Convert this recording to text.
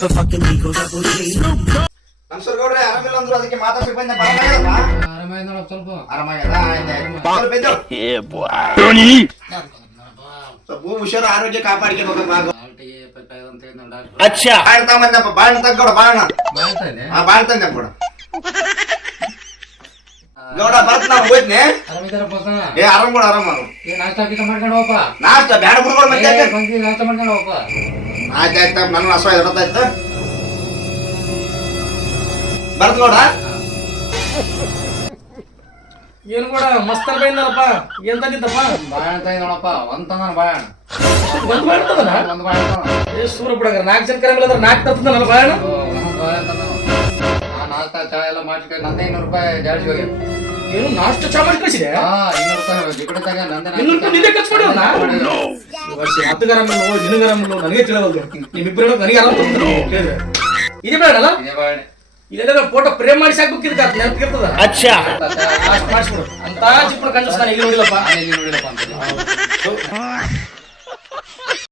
ನಮಸ್ಕಾರ ಗೌಡ್ರೆ, ಆರಾಮಿಲ್ಲ ಅಂದ್ರು ಅದಕ್ಕೆ ಮಾತಾಡ್ಸಕ್ ಬಂದೆ. ಆರಾಮಾಗಿ ನೋಡಪ್ಪ ಸ್ವಲ್ಪ. ಆರಾಮಾಗ್ಯದ? ಸ್ವಲ್ಪ ಹುಷಾರು, ಆರೋಗ್ಯ ಕಾಪಾಡ್ಕೋಬೇಕು. ಬಾಳ್ ತಗ್ಗೌಡ, ಬಾಳಣ್ಣ ಬಾಳ್ ತಂದೆ ಕೊಡ ಗೌಡ. ಬರ್ತ ನಾವು ಹೋಯ್ತನೆ. ಏ ಆರಾಮ್ ಕೊಡ, ಆರಾಮ್ ಮಾಡು. ನಾಷ್ಟ ಮಾಡ್ಕೊಂಡು ಹೋಗಪ್ಪ. ನಾಷ್ಟ ಬ್ಯಾಡ ಬಿಡ್ಕೊಳ್ ಮತ್ತೆ. ನಾಷ್ಟ ಮಾಡ್ಕೊಂಡು ಹೋಗಪ್ಪ. ಆಯ್ತಾಯ್ತ, ನನ್ನ ಹಸ ಹೊರತಾಯ್ತು. ಬರ್ತ ಗೌಡ. ಏನು ಕೂಡ ಮಸ್ತ್ ಬೈಂದಲ್ಲಪ್ಪ. ಏನ್ ತಂದಿದ್ದಪ್ಪ? ಬಾಳೆಹಣ್ಣು ತಂದಿ ನೋಡಪ್ಪ. ಒಂದ್ ಬಾಳೆಹಣ್ಣು. ಒಂದ್ ಬಾಳೆಹಣ್ಣು ಒಂದ್ ಬಾಳೆಹಣ್ಣು. ಏ ಸೂರ ಬಿಡಾಗ 4 ಜನ ಕರೆಮಲ್ಲ 4 ತರ್ತದಲ್ಲ ಬಾಳೆಹಣ್ಣು. ನಾಷ್ಟ ಚಾ ಎಲ್ಲ ಮಾಡ್ಕೊಂಡು ನಂದೇ 200 ರೂಪಾಯಿ ಜಾಸ್ತಿ ಹೋಗಿ. ಏನು ನಾಷ್ಟ ಚಾ ಮಾಡಿ ಕಳಿಸಿದೆ? 200 ರೂಪಾಯಿ ಜಿಗಡೆ ತಗ ನಂದೇ 200 ರೂಪಾಯಿ ನಿಂದೆ ಖರ್ಚು ಮಾಡಿವಲ್ಲ. ಹತ್ತುಗಾರಮಿಲ್ಲ ನಿನಗಾರಮಿಲ್ಲ ನನಗೆ ತಿಳಿಯೋದು. ನಿಮ್ಮಿಬ್ಬರು ನನಗೆ ಆರಾಮ ಕೇಳಿದ್ರೆ ಇದೇ ಬೇಡಲ್ಲ. ಇದೇ ಬಾಳೆಹಣ್ಣು. ಇದೆಲ್ಲ ಫೋಟೋ ಪ್ರೇಮ್ ಮಾಡಿ ಸಾಕ್ಬೇಕಿರ್ತ ನೆನಪಿರ್ತದ. ಅಷ್ಟು ಮಾಡಿಸ್ಬಿಡು ಅಂತ ಚಿಕ್ಕ ಕಂಜಸ್ ನಾನು ಇಲ್ಲಿ ನೋಡಿಲ್ಲಪ್ಪ. ನೋಡಿಲ್ಲಪ್ಪ ಅಂತ